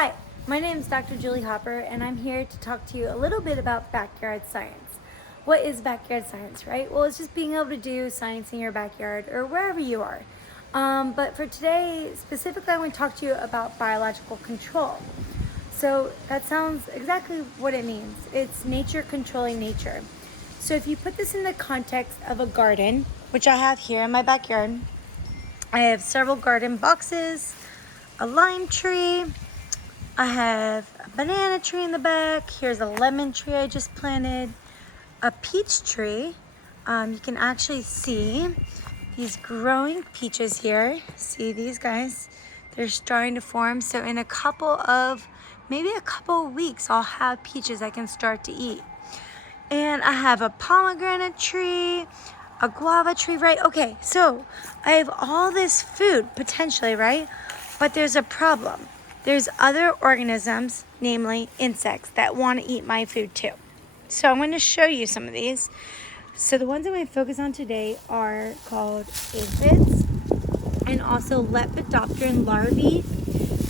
Hi, my name is Dr. Julie Hopper, and I'm here to talk to you a little bit about backyard science. What is backyard science, right? Well, it's just being able to do science in your backyard or wherever you are. But for today, specifically, I want to talk to you about biological control. So that sounds exactly what it means. It's nature controlling nature. So if you put this in the context of a garden, which I have here in my backyard, I have several garden boxes, a lime tree, I have a banana tree in the back. Here's a lemon tree I just planted. A peach tree. You can actually see these growing peaches here. See these guys? They're starting to form. So in maybe a couple of weeks, I'll have peaches I can start to eat. And I have a pomegranate tree, a guava tree, right? Okay, so I have all this food potentially, right? But there's a problem. There's other organisms, namely insects, that want to eat my food too. So I'm going to show you some of these. So the ones I'm going to focus on today are called aphids and also lepidopteran larvae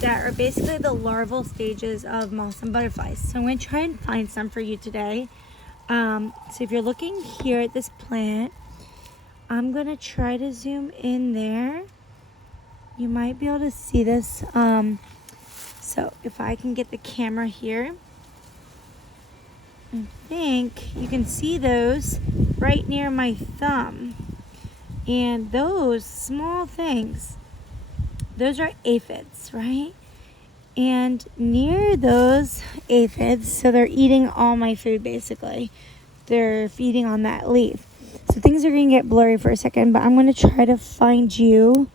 that are basically the larval stages of moths and butterflies. So I'm going to try and find some for you today. So if you're looking here at this plant, I'm going to try to zoom in there. You might be able to see this. So if I can get the camera here, I think you can see those right near my thumb. And those small things, those are aphids, right? And near those aphids, so they're eating all my food basically. They're feeding on that leaf. So things are going to get blurry for a second, but I'm going to try to find you.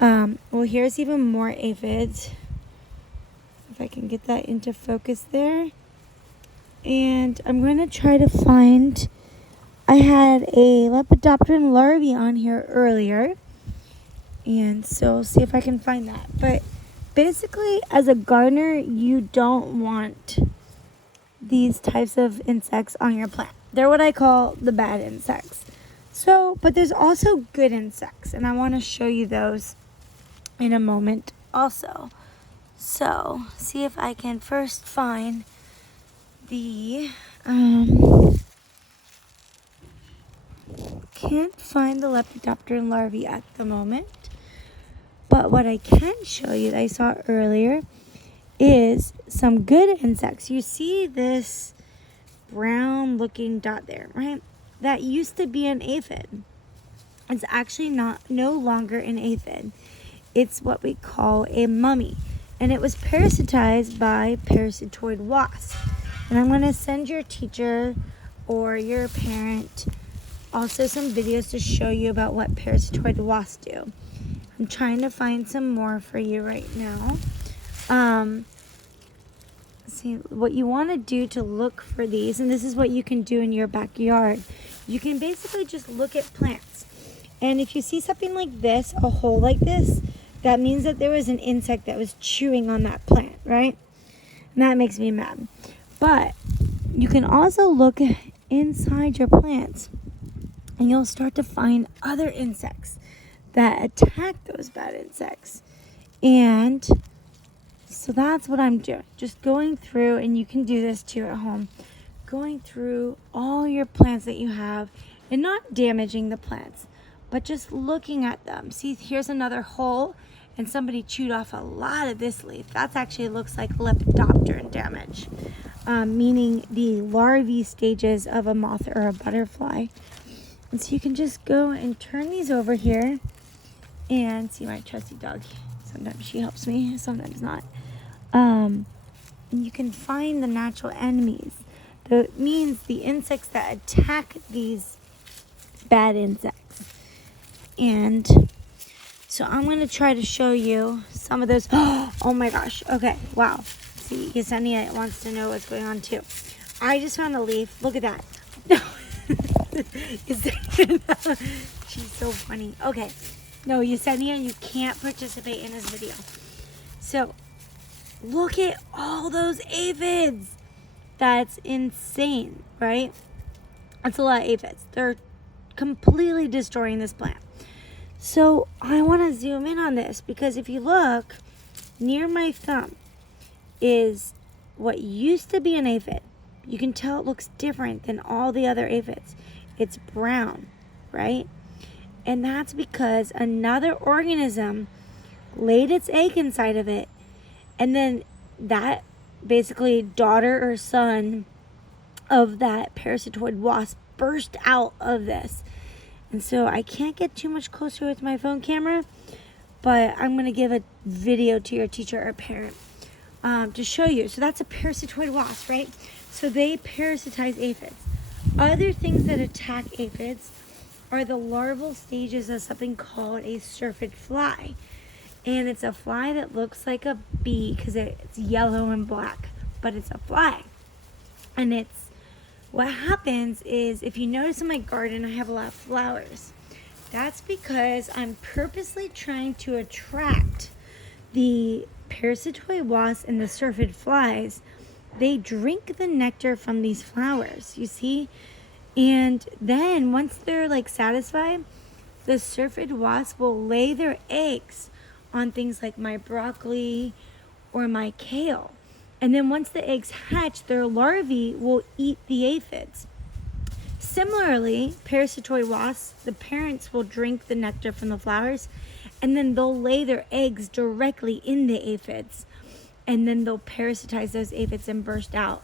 Well, here's even more aphids. If I can get that into focus there. And I'm going to try to find, I had a lepidopteran larvae on here earlier. And so see if I can find that. But basically, as a gardener, you don't want these types of insects on your plant. They're what I call the bad insects. So, but there's also good insects, and I want to show you those in a moment also. So, see if I can first find the, can't find the lepidopteran larvae at the moment. But what I can show you that I saw earlier is some good insects. You see this brown looking dot there, right? That used to be an aphid. It's actually no longer an aphid. It's what we call a mummy. And it was parasitized by parasitoid wasps. And I'm going to send your teacher or your parent also some videos to show you about what parasitoid wasps do. I'm trying to find some more for you right now. See, what you want to do to look for these, and this is what you can do in your backyard. You can basically just look at plants. And if you see something like this, a hole like this, that means that there was an insect that was chewing on that plant, right? And that makes me mad. But you can also look inside your plants, and you'll start to find other insects that attack those bad insects. And so that's what I'm doing. Just going through, and you can do this too at home, going through all your plants that you have and not damaging the plants, but just looking at them. See, here's another hole, and somebody chewed off a lot of this leaf. That actually looks like lepidopteran damage, meaning the larvae stages of a moth or a butterfly. And so you can just go and turn these over here and see my trusty dog. Sometimes she helps me, sometimes not. And you can find the natural enemies. That means the insects that attack these bad insects. And so I'm going to try to show you some of those. Oh my gosh. Okay. Wow. See, Yesenia wants to know what's going on too. I just found a leaf. Look at that. She's so funny. Okay. No, Yesenia, you can't participate in this video. So, look at all those aphids. That's insane, right? That's a lot of aphids. They're completely destroying this plant. So I want to zoom in on this because if you look near my thumb, is what used to be an aphid. You can tell it looks different than all the other aphids. It's brown, right? And that's because another organism laid its egg inside of it, and then that basically daughter or son of that parasitoid wasp burst out of this. And so I can't get too much closer with my phone camera, but I'm going to give a video to your teacher or parent to show you. So that's a parasitoid wasp, right? So they parasitize aphids. Other things that attack aphids are the larval stages of something called a syrphid fly. And it's a fly that looks like a bee because it's yellow and black, but it's a fly. And what happens is, if you notice in my garden, I have a lot of flowers. That's because I'm purposely trying to attract the parasitoid wasps and the syrphid flies. They drink the nectar from these flowers, you see? And then once they're like satisfied, the syrphid wasp will lay their eggs on things like my broccoli or my kale. And then once the eggs hatch, their larvae will eat the aphids. Similarly, parasitoid wasps, the parents will drink the nectar from the flowers, and then they'll lay their eggs directly in the aphids. And then they'll parasitize those aphids and burst out.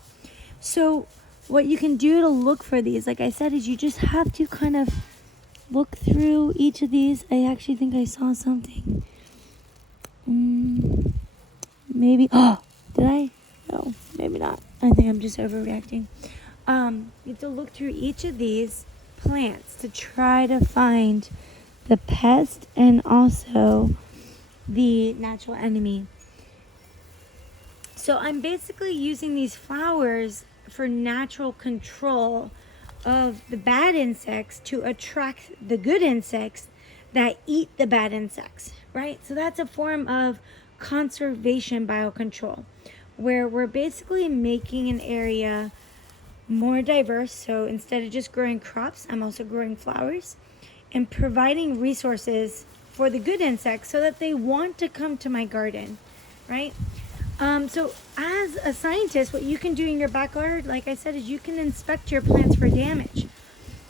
So what you can do to look for these, like I said, is you just have to kind of look through each of these. I actually think I saw something. Maybe, did I? No, maybe not. I think I'm just overreacting. You have to look through each of these plants to try to find the pest and also the natural enemy. So I'm basically using these flowers for natural control of the bad insects to attract the good insects that eat the bad insects, right? So that's a form of conservation biocontrol, where we're basically making an area more diverse. So instead of just growing crops, I'm also growing flowers and providing resources for the good insects so that they want to come to my garden, right? So as a scientist, what you can do in your backyard, like I said, is you can inspect your plants for damage.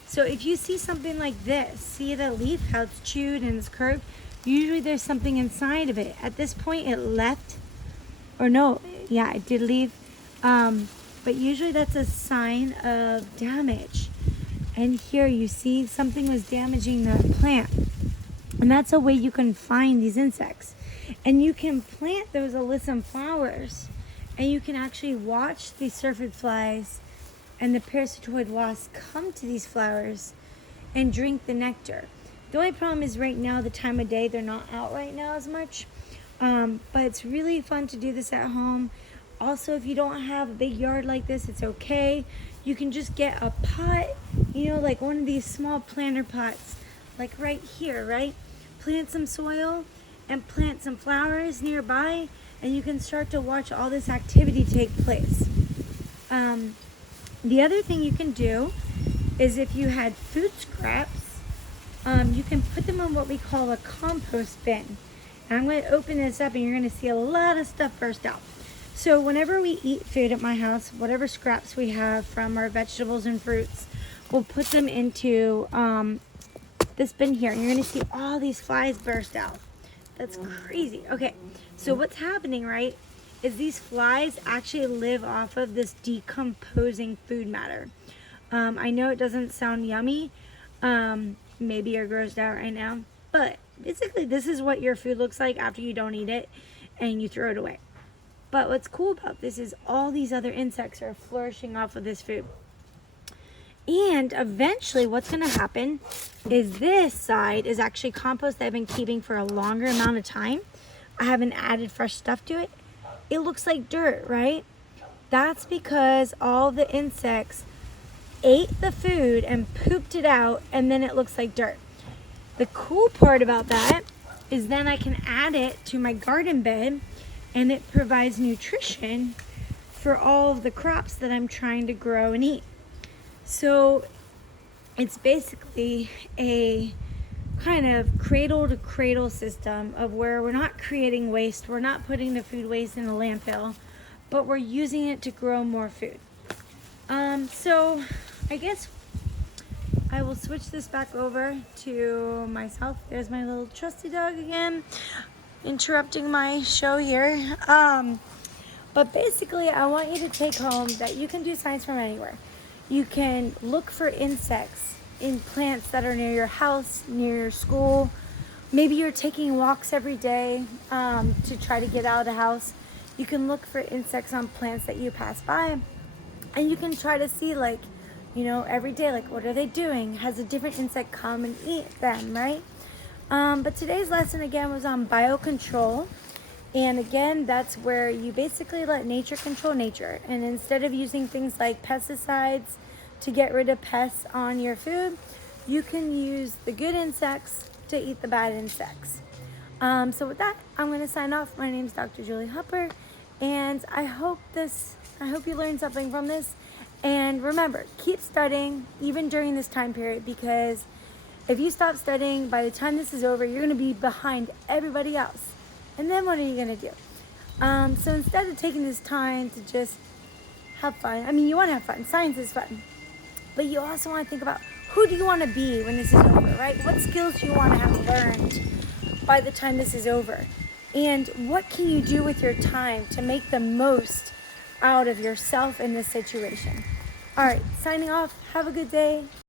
So if you see something like this, see the leaf, how it's chewed and it's curved, usually there's something inside of it. At this point it left, or no, yeah, it did leave. But usually that's a sign of damage. And here you see something was damaging the plant. And that's a way you can find these insects. And you can plant those alyssum flowers, and you can actually watch the syrphid flies and the parasitoid wasps come to these flowers and drink the nectar. The only problem is right now, the time of day, they're not out right now as much. But it's really fun to do this at home. Also, if you don't have a big yard like this, it's okay. You can just get a pot, like one of these small planter pots, like right here, right? Plant some soil and plant some flowers nearby, and you can start to watch all this activity take place. The other thing you can do is, if you had food scraps, you can put them in what we call a compost bin. And I'm going to open this up and you're going to see a lot of stuff burst out. So whenever we eat food at my house, whatever scraps we have from our vegetables and fruits, we'll put them into this bin here. And you're going to see all these flies burst out. That's crazy. Okay, so what's happening, right, is these flies actually live off of this decomposing food matter. I know it doesn't sound yummy. Maybe you're grossed out right now. But basically, this is what your food looks like after you don't eat it and you throw it away. But what's cool about this is all these other insects are flourishing off of this food. And eventually what's going to happen is this side is actually compost that I've been keeping for a longer amount of time. I haven't added fresh stuff to it. It looks like dirt, right? That's because all the insects ate the food and pooped it out, and then it looks like dirt. The cool part about that is then I can add it to my garden bed, and it provides nutrition for all of the crops that I'm trying to grow and eat. So it's basically a kind of cradle to cradle system of where we're not creating waste, we're not putting the food waste in a landfill, but we're using it to grow more food. So I guess I will switch this back over to myself. There's my little trusty dog again, interrupting my show here. But basically, I want you to take home that you can do science from anywhere. You can look for insects in plants that are near your house, near your school. Maybe you're taking walks every day to try to get out of the house. You can look for insects on plants that you pass by, and you can try to see, like, every day, like, what are they doing? Has a different insect come and eat them, right? But today's lesson again was on biocontrol. And again, that's where you basically let nature control nature. And instead of using things like pesticides to get rid of pests on your food, you can use the good insects to eat the bad insects. So with that, I'm going to sign off. My name is Dr. Julie Hopper, and I hope you learned something from this. And remember, keep studying even during this time period, because if you stop studying, by the time this is over, you're going to be behind everybody else. And then what are you going to do? So instead of taking this time to just have fun, I mean, you want to have fun. Science is fun. But you also want to think about, who do you want to be when this is over, right? What skills do you want to have learned by the time this is over? And what can you do with your time to make the most out of yourself in this situation? All right, signing off. Have a good day.